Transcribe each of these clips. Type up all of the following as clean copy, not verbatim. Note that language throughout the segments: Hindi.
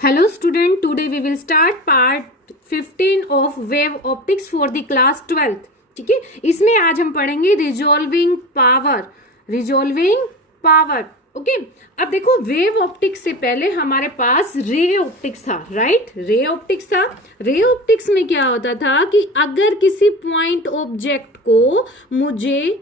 Hello student, today we will start part 15 of wave optics for the class 12th. ठीक है, इसमें आज हम पढ़ेंगे रिजॉल्विंग पावर. ओके, अब देखो वेव ऑप्टिक्स से पहले हमारे पास रे ऑप्टिक्स था, राइट. रे ऑप्टिक्स में क्या होता था कि अगर किसी पॉइंट ऑब्जेक्ट को मुझे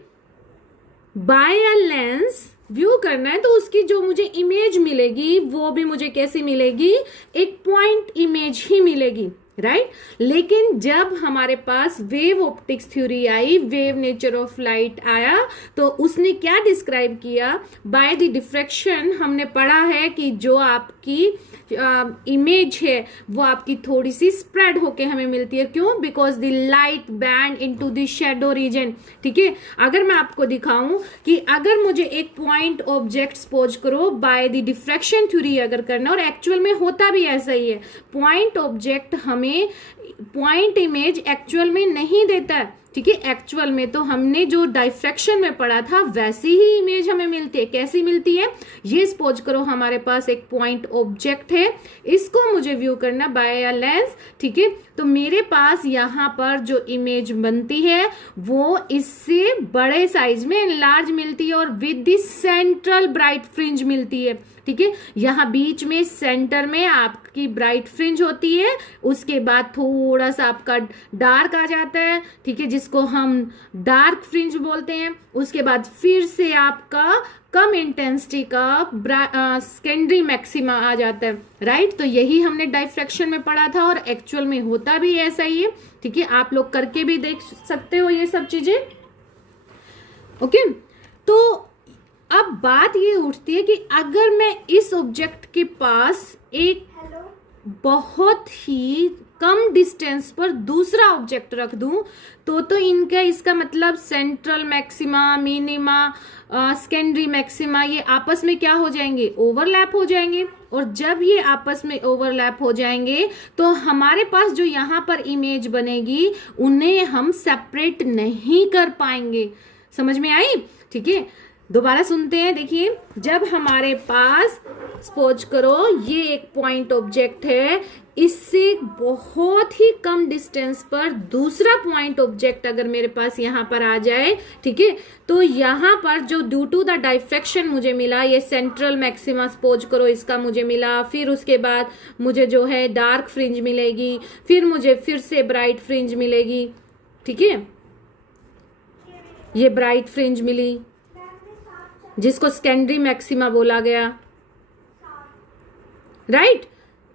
बाय अ लेंस व्यू करना है तो उसकी जो मुझे इमेज मिलेगी वो भी मुझे कैसी मिलेगी, एक पॉइंट इमेज ही मिलेगी, राइट. लेकिन जब हमारे पास वेव ऑप्टिक्स थ्योरी आई, वेव नेचर ऑफ लाइट आया, तो उसने क्या डिस्क्राइब किया, बाय द डिफ्रैक्शन हमने पढ़ा है कि जो आपकी इमेज है वो आपकी थोड़ी सी स्प्रेड होके हमें मिलती है. क्यों? Because the light band into the shadow reason. ठीक है, अगर मैं आपको दिखाऊं कि अगर मुझे एक पॉइंट ऑब्जेक्ट सपोज करो बाय द डिफ्रैक्शन थ्योरी अगर करना, और एक्चुअल में होता भी ऐसा ही है, पॉइंट ऑब्जेक्ट हमें पॉइंट इमेज एक्चुअल में नहीं देता है. ठीक है, एक्चुअल में तो हमने जो डाइफ्रैक्शन में पढ़ा था वैसी ही इमेज हमें मिलती है. कैसी मिलती है? ये सपोज करो हमारे पास एक पॉइंट ऑब्जेक्ट है, इसको मुझे व्यू करना बाय अ लेंस. ठीक है, तो मेरे पास यहाँ पर जो इमेज बनती है वो इससे बड़े साइज में लार्ज मिलती है और with the central bright fringe मिलती है. ठीक है, यहाँ बीच में सेंटर में आपकी ब्राइट फ्रिंज होती है, उसके बाद थोड़ा सा आपका डार्क आ जाता है. ठीक है, जिसको हम डार्क फ्रिंज बोलते हैं. उसके बाद फिर से आपका कम इंटेंसिटी का सेकेंडरी मैक्सिमा आ जाता है, राइट. तो यही हमने डाइफ्रैक्शन में पढ़ा था और एक्चुअल में होता भी ऐसा ही है. ठीक है, आप लोग करके भी देख सकते हो ये सब चीजें. ओके, तो अब बात ये उठती है कि अगर मैं इस ऑब्जेक्ट के पास एक बहुत ही कम डिस्टेंस पर दूसरा ऑब्जेक्ट रख दूं तो इनका इसका मतलब central maxima, minima, secondary maxima ये आपस में क्या हो जाएंगे, ओवरलैप हो जाएंगे. और जब ये आपस में ओवरलैप हो जाएंगे तो हमारे पास जो यहाँ पर इमेज बनेगी उन्हें हम सेपरेट नहीं कर पाएंगे. समझ में आई? ठीक है, दोबारा सुनते हैं. देखिए, जब हमारे पास सपोज करो ये एक पॉइंट ऑब्जेक्ट है, इससे बहुत ही कम डिस्टेंस पर दूसरा पॉइंट ऑब्जेक्ट अगर मेरे पास यहाँ पर आ जाए, ठीक है, तो यहाँ पर जो ड्यू टू द डाइफ्रैक्शन मुझे मिला, ये सेंट्रल मैक्सिमा सपोज करो इसका मुझे मिला, फिर उसके बाद मुझे जो है डार्क फ्रिंज मिलेगी, फिर मुझे फिर से ब्राइट फ्रिंज मिलेगी. ठीक है, ये ब्राइट फ्रिंज मिली जिसको सेकेंडरी मैक्सिमा बोला गया, राइट.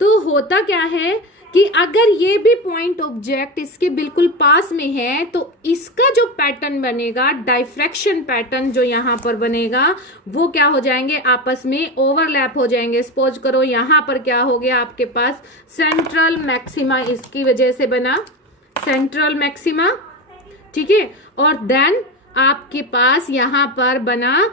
तो होता क्या है कि अगर ये भी पॉइंट ऑब्जेक्ट इसके बिल्कुल पास में है तो इसका जो पैटर्न बनेगा, डाइफ्रैक्शन पैटर्न जो यहाँ पर बनेगा, वो क्या हो जाएंगे, आपस में ओवरलैप हो जाएंगे. सपोज करो यहाँ पर क्या हो गया, आपके पास सेंट्रल मैक्सिमा इसकी वजह से बना सेंट्रल मैक्सिमा. ठीक है, और देन आपके पास यहाँ पर बना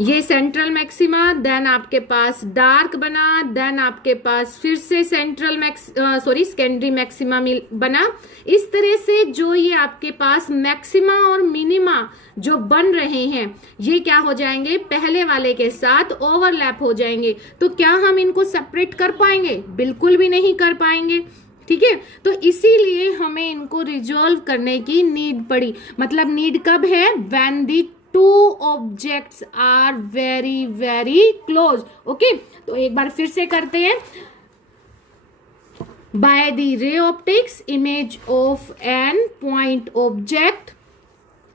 ये सेंट्रल मैक्सिमा, देन आपके पास डार्क बना, देन आपके पास फिर से सेकेंडरी मैक्सिमा बना. इस तरह से जो ये आपके पास मैक्सिमा और मिनिमा जो बन रहे हैं ये क्या हो जाएंगे, पहले वाले के साथ ओवरलैप हो जाएंगे. तो क्या हम इनको सेपरेट कर पाएंगे? बिल्कुल भी नहीं कर पाएंगे. ठीक है, तो इसीलिए हमें इनको रिजॉल्व करने की नीड पड़ी. मतलब नीड कब है? When the two objects are very very close. Okay, तो एक बार फिर से करते हैं. By the ray optics, image of an point object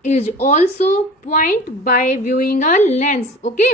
is also point by viewing a lens. Okay,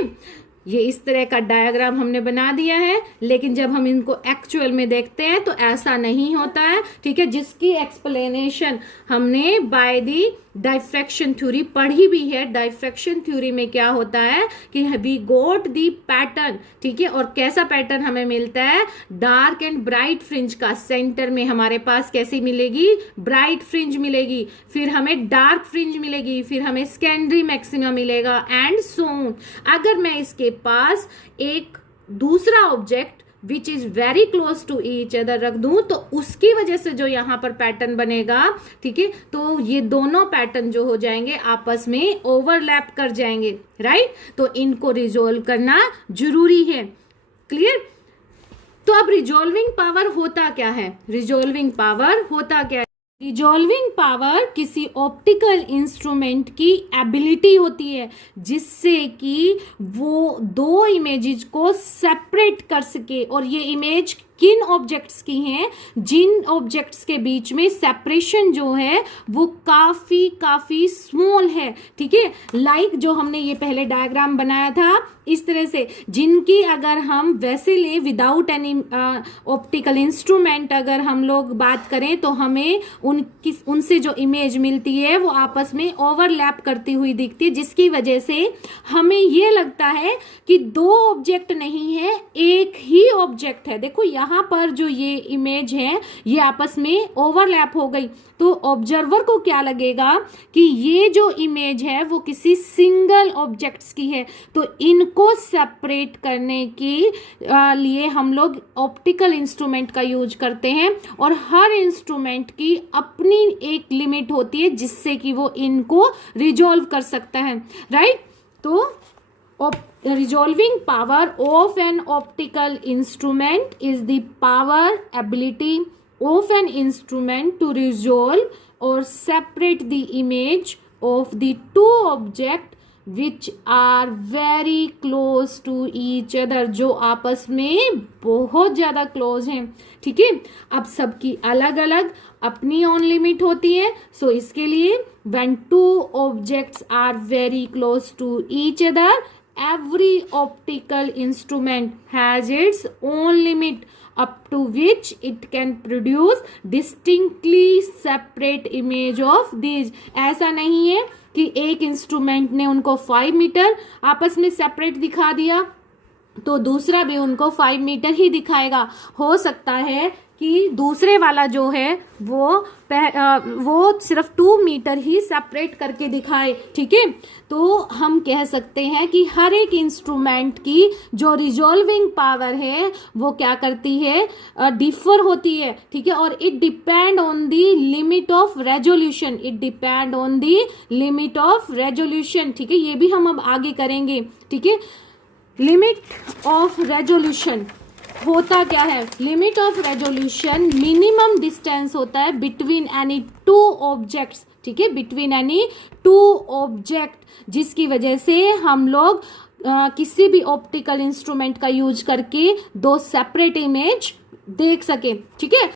ये इस तरह का डायग्राम हमने बना दिया है, लेकिन जब हम इनको एक्चुअल में देखते हैं तो ऐसा नहीं होता है. ठीक है, जिसकी एक्सप्लेनेशन हमने बाय दी डाइफ्रैक्शन थ्योरी पढ़ी भी है. डाइफ्रैक्शन थ्योरी में क्या होता है कि वी गोट दी पैटर्न. ठीक है, और कैसा पैटर्न हमें मिलता है, डार्क एंड ब्राइट फ्रिंज का. सेंटर में हमारे पास कैसी मिलेगी, ब्राइट फ्रिंज मिलेगी, फिर हमें डार्क फ्रिंज मिलेगी, फिर हमें सेकेंडरी मैक्सिमा मिलेगा एंड सो ऑन. अगर मैं इसके पास एक दूसरा object which is very close to each other रख दूं तो उसकी वजह से जो यहाँ पर पैटर्न बनेगा, ठीक है, तो ये दोनों पैटर्न जो हो जाएंगे आपस में ओवरलैप कर जाएंगे, राइट. तो इनको रिजोल्व करना जरूरी है. क्लियर? तो अब रिजॉल्विंग पावर होता क्या है? रिजॉल्विंग पावर होता क्या है? रिजॉल्विंग पावर किसी ऑप्टिकल इंस्ट्रूमेंट की एबिलिटी होती है जिससे कि वो दो इमेजेस को सेपरेट कर सके। और ये इमेज किन ऑब्जेक्ट्स की हैं? जिन ऑब्जेक्ट्स के बीच में सेपरेशन जो है वो काफी स्मॉल है, ठीक है। लाइक जो हमने ये पहले डायग्राम बनाया था इस तरह से, जिनकी अगर हम वैसे ले विदाउट एनी ऑप्टिकल इंस्ट्रूमेंट अगर हम लोग बात करें तो हमें उनसे जो इमेज मिलती है वो आपस में ओवरलैप करती हुई दिखती है, जिसकी वजह से हमें ये लगता है कि दो ऑब्जेक्ट नहीं है, एक ही ऑब्जेक्ट है। देखो यहाँ पर जो ये इमेज है ये आपस में ओवरलैप हो गई, तो ऑब्जर्वर को क्या लगेगा कि ये जो इमेज है वो किसी सिंगल ऑब्जेक्ट्स की है। तो इनको सेपरेट करने के लिए हम लोग ऑप्टिकल इंस्ट्रूमेंट का यूज करते हैं, और हर इंस्ट्रूमेंट की अपनी एक लिमिट होती है जिससे कि वो इनको रिजॉल्व कर सकता है, राइट। तो resolving power of an optical instrument is the power ability of an instrument to resolve or separate the image of the two objects which are very close to each other, जो आपस में बहुत ज्यादा क्लोज हैं, ठीक है। अब सबकी अलग अलग अपनी ऑन लिमिट होती है, सो इसके लिए when two objects are very close to each other, every optical instrument has its own limit up to which it can produce distinctly separate image of these। ऐसा नहीं है कि एक इंस्ट्रूमेंट ने उनको 5 मीटर आपस में सेपरेट दिखा दिया तो दूसरा भी उनको 5 मीटर ही दिखाएगा। हो सकता है कि दूसरे वाला जो है वो सिर्फ 2 मीटर ही सेपरेट करके दिखाए, ठीक है। तो हम कह सकते हैं कि हर एक इंस्ट्रूमेंट की जो रिजॉल्विंग पावर है वो क्या करती है, डिफर होती है, ठीक है। और it depend on the limit of resolution, it depend on the limit of resolution, ठीक है। ये भी हम अब आगे करेंगे, ठीक है। लिमिट ऑफ रेजोल्यूशन होता क्या है? Limit of resolution minimum distance होता है बिटवीन एनी टू ऑब्जेक्ट्स, ठीक है, बिटवीन एनी टू ऑब्जेक्ट, जिसकी वजह से हम लोग किसी भी ऑप्टिकल इंस्ट्रूमेंट का यूज करके दो सेपरेट इमेज देख सके, ठीक है।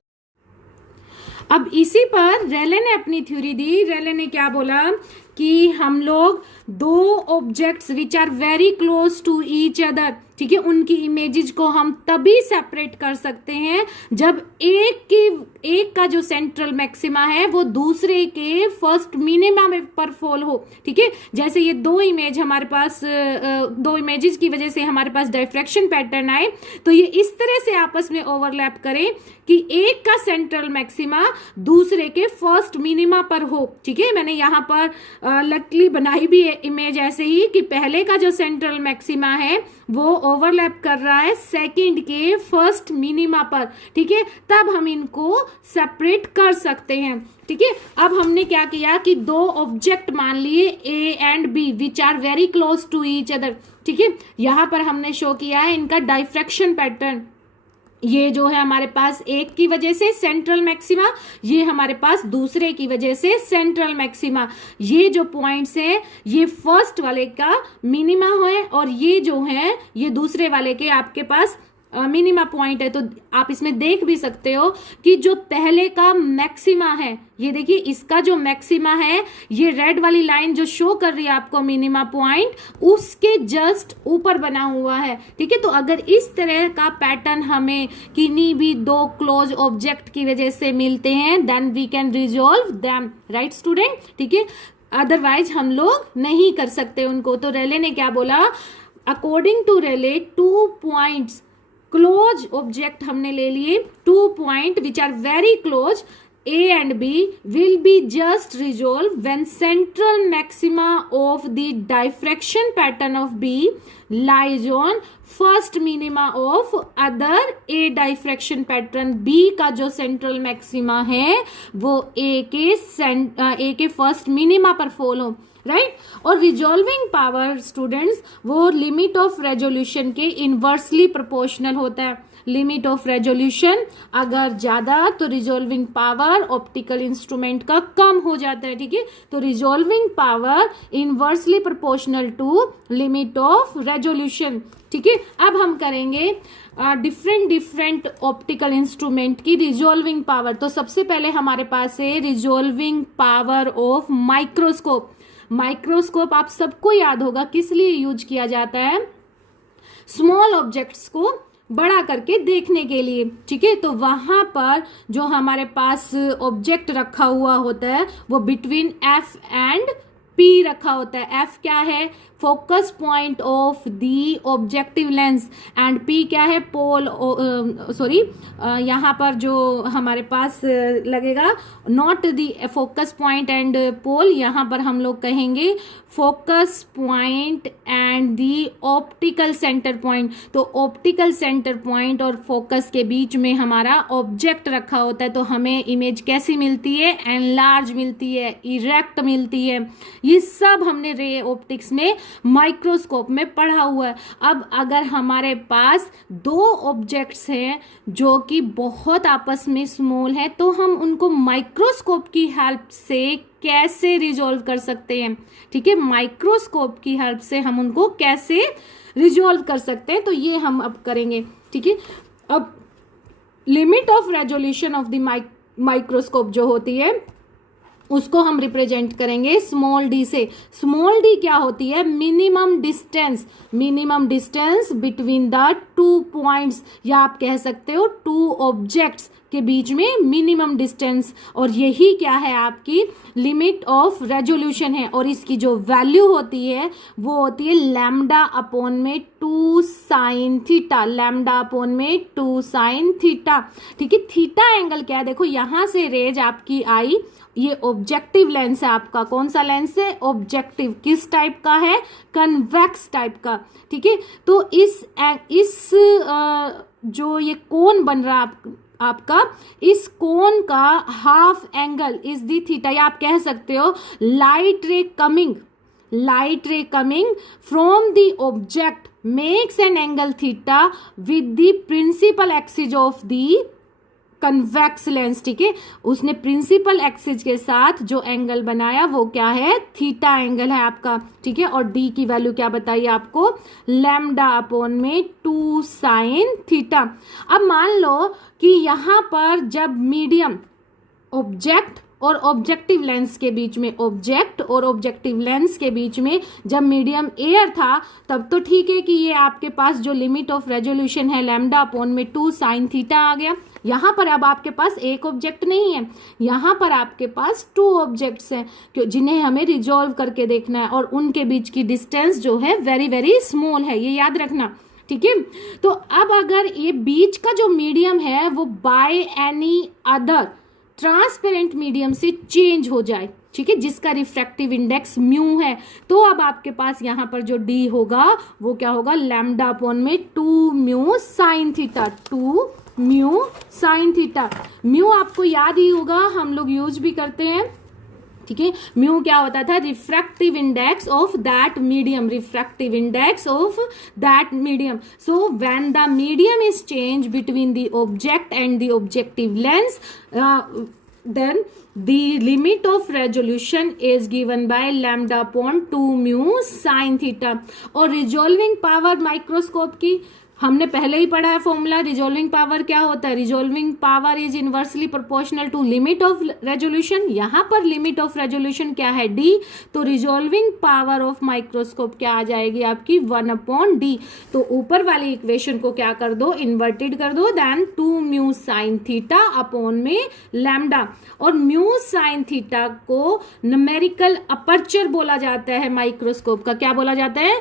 अब इसी पर रेले ने अपनी थ्योरी दी। रेले ने क्या बोला कि हम लोग दो objects which are very close to each other, ठीक है, उनकी इमेजेस को हम तभी सेपरेट कर सकते हैं जब एक का जो सेंट्रल मैक्सिमा है वो दूसरे के फर्स्ट मिनिमा में पर फॉल हो, ठीक है। जैसे ये दो इमेज हमारे पास, दो इमेजेस की वजह से हमारे पास डायफ्रैक्शन पैटर्न आए, तो ये इस तरह से आपस में ओवरलैप करें कि एक का सेंट्रल मैक्सिमा दूसरे के फर्स्ट मिनिमा पर हो, ठीक है। मैंने यहाँ पर लटली बनाई भी है इमेज ऐसे ही कि पहले का जो सेंट्रल मैक्सिमा है वो ओवरलैप कर रहा है सेकंड के फर्स्ट मिनिमा पर, ठीक है। तब हम इनको सेपरेट कर सकते हैं, ठीक है। अब हमने क्या किया कि दो ऑब्जेक्ट मान लिए A and B which are very close to each other, ठीक है। यहां पर हमने शो किया है इनका डायफ्रैक्शन पैटर्न। ये जो है हमारे पास एक की वजह से सेंट्रल मैक्सिमा, ये हमारे पास दूसरे की वजह से सेंट्रल मैक्सिमा। ये जो पॉइंट्स है ये फर्स्ट वाले का मिनिमा है और ये जो है ये दूसरे वाले के आपके पास मिनिमा पॉइंट है। तो आप इसमें देख भी सकते हो कि जो पहले का मैक्सिमा है, ये देखिए इसका जो मैक्सिमा है, ये रेड वाली लाइन जो शो कर रही है आपको मिनिमा पॉइंट, उसके जस्ट ऊपर बना हुआ है, ठीक है। तो अगर इस तरह का पैटर्न हमें किन्हीं भी दो क्लोज ऑब्जेक्ट की वजह से मिलते हैं then we can resolve them, right student, ठीक है। अदरवाइज हम लोग नहीं कर सकते उनको। तो रेले ने क्या बोला, according to Rayleigh 2 points close object हमने ले लिए, 2 point which are very close A and B will be just resolved when central maxima of the diffraction pattern of B lies on first minima of other A diffraction pattern। B का जो central maxima है वो A के फर्स्ट मिनिमा पर फॉल हो, राइट। और रिजॉल्विंग पावर स्टूडेंट्स वो लिमिट ऑफ रेजोल्यूशन के इनवर्सली प्रोपोर्शनल होता है। लिमिट ऑफ रेजोल्यूशन अगर ज्यादा तो रिजॉल्विंग पावर ऑप्टिकल इंस्ट्रूमेंट का कम हो जाता है, ठीक है। तो resolving power inversely proportional to limit of resolution, ठीक है। अब हम करेंगे डिफरेंट ऑप्टिकल इंस्ट्रूमेंट की रिजॉल्विंग पावर। तो सबसे पहले हमारे पास है resolving power of microscope. Microscope आप सबको याद होगा किस लिए यूज किया जाता है, स्मॉल ऑब्जेक्ट्स को बड़ा करके देखने के लिए, ठीक है। तो वहां पर जो हमारे पास ऑब्जेक्ट रखा हुआ होता है वो बिटवीन एफ एंड पी रखा होता है। एफ क्या है, focus point of the objective lens, and P क्या है, पोल, यहाँ पर जो हमारे पास लगेगा not the focus point and pole, यहाँ पर हम लोग कहेंगे focus point and the optical centre point. तो ऑप्टिकल सेंटर पॉइंट और फोकस के बीच में हमारा ऑब्जेक्ट रखा होता है, तो हमें इमेज कैसी मिलती है, एनलार्ज मिलती है, इरेक्ट मिलती है। ये सब हमने रे ऑप्टिक्स में माइक्रोस्कोप में पढ़ा हुआ है। अब अगर हमारे पास दो ऑब्जेक्ट्स हैं जो कि बहुत आपस में स्मॉल है, तो हम उनको माइक्रोस्कोप की हेल्प से कैसे रिजॉल्व कर सकते हैं, ठीक है। माइक्रोस्कोप की हेल्प से हम उनको कैसे रिजॉल्व कर सकते हैं, तो ये हम अब करेंगे, ठीक है। अब limit of resolution of the microscope जो होती है उसको हम रिप्रेजेंट करेंगे स्मॉल डी से। स्मॉल डी क्या होती है, minimum distance between the two points, या आप कह सकते हो टू ऑब्जेक्ट्स के बीच में मिनिमम डिस्टेंस, और यही क्या है, आपकी लिमिट ऑफ रेजोल्यूशन है। और इसकी जो वैल्यू होती है वो होती है लैम्डा अपॉन में 2 साइन थीटा, लैम्डा अपॉन में 2 साइन थीटा, ठीक है। थीटा एंगल क्या है, देखो यहां से रेज आपकी आई, ये ऑब्जेक्टिव लेंस है आपका, कौन सा लेंस है, ऑब्जेक्टिव, किस टाइप का है, कन्वेक्स टाइप का, ठीक है। तो इस जो ये कोन बन रहा है आपका, इस कोन का half angle is the theta, या आप कह सकते हो light ray coming from the object makes an angle theta with the principal axis of the convex lens, ठीक है। उसने प्रिंसिपल एक्सिस के साथ जो एंगल बनाया वो क्या है, थीटा एंगल है आपका, ठीक है। और डी की वैल्यू क्या बताइए आपको, लैम्डा अपॉन में 2 साइन थीटा। अब मान लो कि यहां पर जब मीडियम ऑब्जेक्ट और ऑब्जेक्टिव लेंस के बीच में, ऑब्जेक्ट और ऑब्जेक्टिव लेंस के बीच में जब मीडियम एयर था, तब तो ठीक है कि ये आपके पास जो लिमिट ऑफ रेजोल्यूशन है लैम्डा अपॉन में 2 साइन थीटा आ गया। यहां पर अब आपके पास एक ऑब्जेक्ट नहीं है, यहां पर आपके पास 2 ऑब्जेक्ट्स हैं जिन्हें हमें रिजॉल्व करके देखना है, और उनके बीच की डिस्टेंस जो है वेरी वेरी स्मॉल है, ये याद रखना, ठीक है। तो अब अगर ये बीच का जो मीडियम है वो by any other transparent medium से चेंज हो जाए, ठीक है, जिसका रिफ्रैक्टिव इंडेक्स म्यू है, तो अब आपके पास यहां पर जो डी होगा वो क्या होगा, लैम्डा अपॉन में 2 mu sine theta, 2 mu sine theta. Mu आपको याद ही होगा, हम लोग यूज भी करते हैं, ठीक है। म्यू क्या होता था, refractive index of that medium, refractive index of that medium. So when the medium is change between the object and the objective lens, then the limit of resolution is given by lambda upon 2 mu sin theta। और रिजॉल्विंग पावर माइक्रोस्कोप की हमने पहले ही पढ़ा है फॉर्मूला, रिजॉल्विंग पावर क्या होता है, resolving power is inversely proportional to limit of resolution. यहां पर लिमिट ऑफ रेजोल्यूशन क्या है, डी, तो रिजॉल्विंग पावर ऑफ माइक्रोस्कोप क्या आ जाएगी आपकी, 1/d। तो ऊपर वाली इक्वेशन को क्या कर दो, इन्वर्टेड कर दो, then 2 mu sine theta upon में लैम्डा। और म्यू साइन थीटा को न्यूमेरिकल अपर्चर बोला जाता है माइक्रोस्कोप का, क्या बोला जाता है,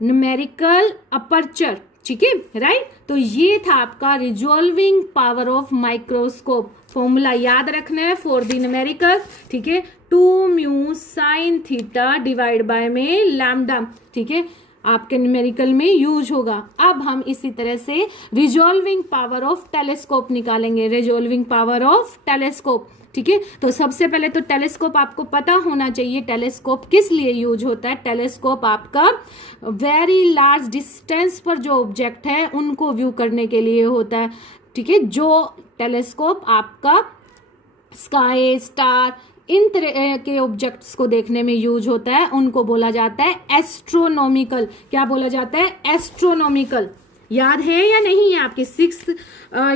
न्यूमेरिकल अपर्चर, ठीक है, राइट। तो ये था आपका resolving power of microscope, formula याद रखना है फॉर द न्यूमेरिकल, ठीक है, 2 mu sine theta divide by में लैम्डा, ठीक है, आपके न्यूमेरिकल में यूज होगा। अब हम इसी तरह से रिजॉल्विंग पावर ऑफ टेलीस्कोप निकालेंगे, रिजॉल्विंग पावर ऑफ टेलीस्कोप, ठीक है। तो सबसे पहले तो टेलीस्कोप आपको पता होना चाहिए टेलीस्कोप किस लिए यूज होता है। टेलीस्कोप आपका वेरी लार्ज डिस्टेंस पर जो ऑब्जेक्ट है उनको व्यू करने के लिए होता है, ठीक है। जो टेलीस्कोप आपका स्काई, स्टार, इन तरह के ऑब्जेक्ट्स को देखने में यूज होता है उनको बोला जाता है एस्ट्रोनॉमिकल। क्या बोला जाता है? एस्ट्रोनॉमिकल। याद है या नहीं है आपके 6th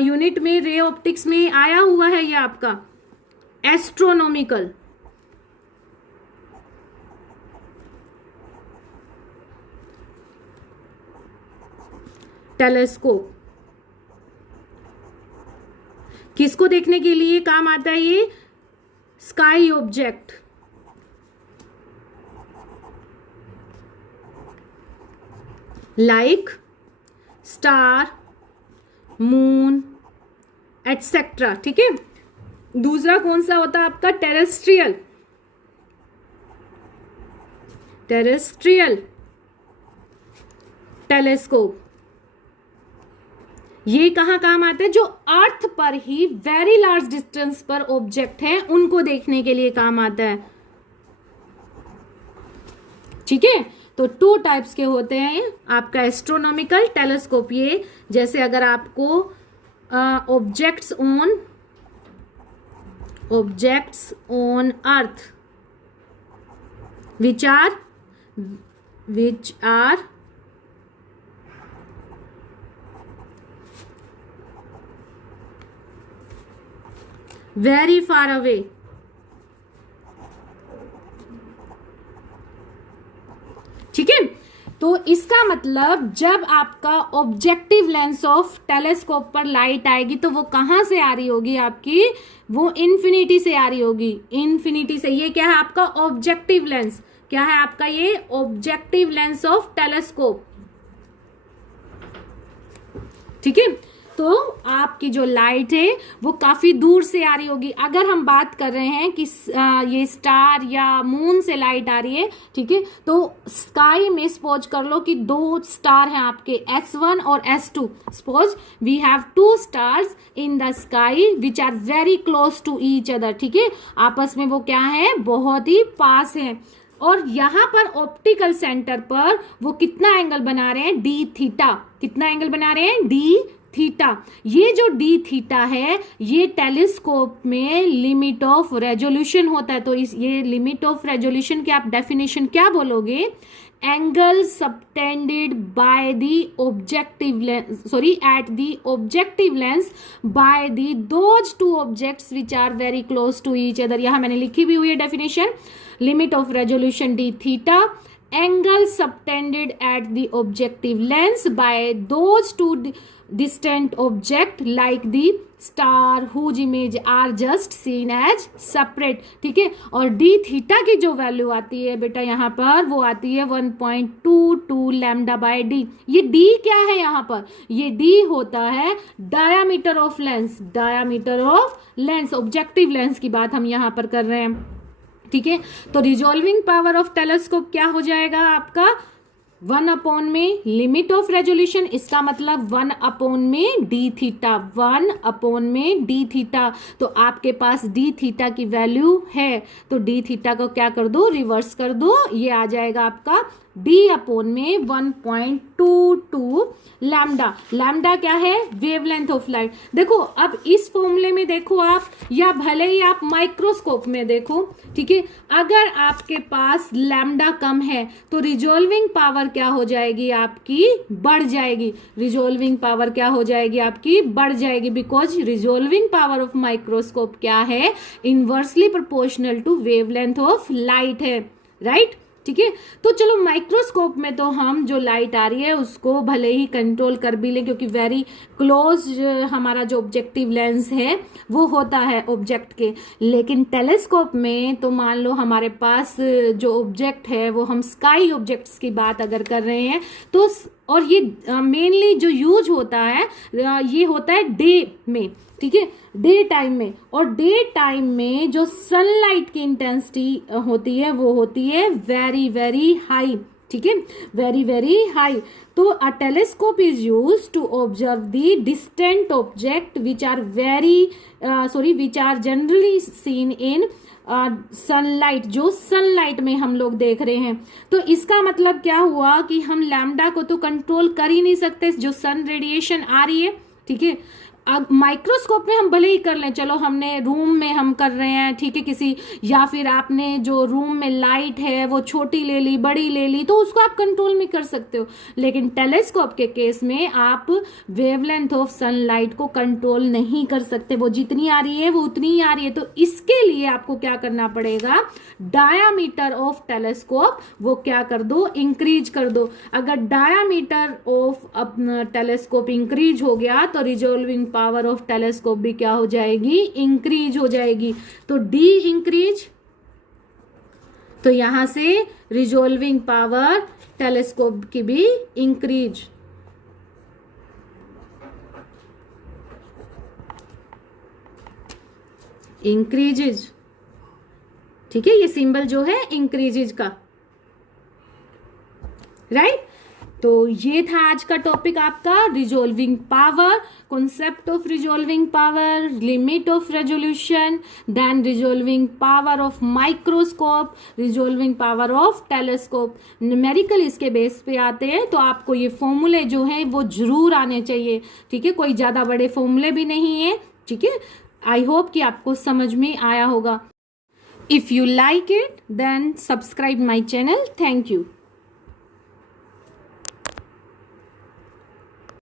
यूनिट में रे ऑप्टिक्स में आया हुआ है ये आपका एस्ट्रोनॉमिकल। टेलीस्कोप किसको देखने के लिए काम आता है? ये sky object, like star, moon etcetera, ठीक है। दूसरा कौन सा होता है आपका? टेरेस्ट्रियल। टेरेस्ट्रियल टेलीस्कोप ये कहां काम आता है? जो अर्थ पर ही वेरी लार्ज डिस्टेंस पर ऑब्जेक्ट है उनको देखने के लिए काम आता है, ठीक है। तो 2 टाइप्स के होते हैं आपका एस्ट्रोनॉमिकल टेलीस्कोप। ये जैसे अगर आपको objects on earth which are very far away, ठीक है। तो इसका मतलब जब आपका ऑब्जेक्टिव लेंस ऑफ टेलीस्कोप पर लाइट आएगी तो वो कहां से आ रही होगी आपकी? वो इन्फिनिटी से आ रही होगी, इन्फिनिटी से। ये क्या है आपका? Objective lens. क्या है आपका? ये ऑब्जेक्टिव लेंस ऑफ टेलीस्कोप, ठीक है। तो आपकी जो लाइट है वो काफी दूर से आ रही होगी। अगर हम बात कर रहे हैं कि ये स्टार या मून से लाइट आ रही है, ठीक है, तो स्काई में सपोज कर लो कि 2 स्टार हैं आपके S1 और S2। Suppose we have 2 stars in the sky which are very close to each other, ठीक है। आपस में वो क्या है? बहुत ही पास हैं। और यहां पर ऑप्टिकल सेंटर पर वो कितना एंगल बना रहे हैं? D theta. कितना एंगल बना रहे हैं? D theta. ये जो डी थीटा है ये टेलीस्कोप में लिमिट ऑफ रेजोल्यूशन होता है। तो ये लिमिट ऑफ रेजोल्यूशन की आप डेफिनेशन क्या बोलोगे? Angle subtended by the objective lens, sorry at the objective lens by the those 2 objects which are very close to each other. यहां मैंने लिखी भी हुई है definition. Limit of resolution D theta, angle subtended at the objective lens by those 2 distant object like the star whose image are just seen as separate, ठीक है। और d थीटा की जो वैल्यू आती है बेटा यहाँ पर वो आती है 1.22 लैम्डा बाय d। ये d क्या है यहाँ पर? ये d होता है diameter of lens. Diameter of lens, objective lens की बात हम यहाँ पर कर रहे हैं, ठीक है। तो रिजॉल्विंग पावर ऑफ टेलीस्कोप क्या हो जाएगा आपका? 1 में लिमिट ऑफ रेजोल्यूशन, इसका मतलब 1 में डी थीटा, 1 में डी थीटा। तो आपके पास डी थीटा की वैल्यू है तो डी थीटा को क्या कर दो? रिवर्स कर दो। ये आ जाएगा आपका d में 1.22 लैम्डा। लैम्डा क्या है? Wavelength of light. देखो अब इस फॉर्मूले में देखो आप, या भले ही आप माइक्रोस्कोप में देखो, ठीक है। अगर आपके पास लैम्डा कम है तो रिजॉल्विंग पावर क्या हो जाएगी आपकी? बढ़ जाएगी। रिजॉल्विंग पावर क्या हो जाएगी आपकी? बढ़ जाएगी। Because resolving power of microscope क्या है? Inversely proportional to wavelength of light है, राइट, ठीक है। तो चलो माइक्रोस्कोप में तो हम जो लाइट आ रही है उसको भले ही कंट्रोल कर भी लें क्योंकि वेरी क्लोज हमारा जो ऑब्जेक्टिव लेंस है वो होता है ऑब्जेक्ट के। लेकिन टेलीस्कोप में तो मान लो हमारे पास जो ऑब्जेक्ट है वो हम स्काई ऑब्जेक्ट्स की बात अगर कर रहे हैं तो, और ये मेनली जो यूज होता है ये होता है डे में, ठीक है, डे टाइम में। और डे टाइम में जो सनलाइट की इंटेंसिटी होती है वो होती है वेरी वेरी हाई, ठीक है, वेरी वेरी हाई। तो a telescope is use to observe the distant object which are which are generally seen in sunlight, जो सनलाइट में हम लोग देख रहे हैं। तो इसका मतलब क्या हुआ कि हम लैम्डा को तो कंट्रोल कर ही नहीं सकते, जो सन रेडिएशन आ रही है, ठीक है। अब माइक्रोस्कोप में हम भले ही कर लें, चलो हमने रूम में हम कर रहे हैं, ठीक है, किसी, या फिर आपने जो रूम में लाइट है वो छोटी ले ली बड़ी ले ली, तो उसको आप कंट्रोल में कर सकते हो। लेकिन टेलीस्कोप के केस में आप वेवलेंथ ऑफ सनलाइट को कंट्रोल नहीं कर सकते, वो जितनी आ रही है वो उतनी ही आ रही है। तो इसके लिए आपको क्या करना पड़ेगा, डायामीटर ऑफ टेलीस्कोप वो क्या कर दो, इंक्रीज कर दो। अगर डायामीटर ऑफ टेलीस्कोप इंक्रीज हो गया तो रिजोल्विंग पावर ऑफ टेलीस्कोप भी क्या हो जाएगी, इंक्रीज हो जाएगी। तो डी इंक्रीज, तो यहां से रिजोल्विंग पावर टेलीस्कोप की भी इंक्रीज। इंक्रीजेज, ठीक है, ये सिंबल जो है इंक्रीजेज का, राइट। तो ये था आज का टॉपिक आपका, resolving power, concept of resolving power, limit of resolution, then resolving power of microscope, resolving power of telescope. Numerical इसके बेस पे आते हैं, तो आपको ये फॉर्मूले जो है वो जरूर आने चाहिए, ठीक है, कोई ज्यादा बड़े फॉर्मूले भी नहीं है, ठीक है। आई होप कि आपको समझ में आया होगा। If you like it then subscribe my channel. Thank you.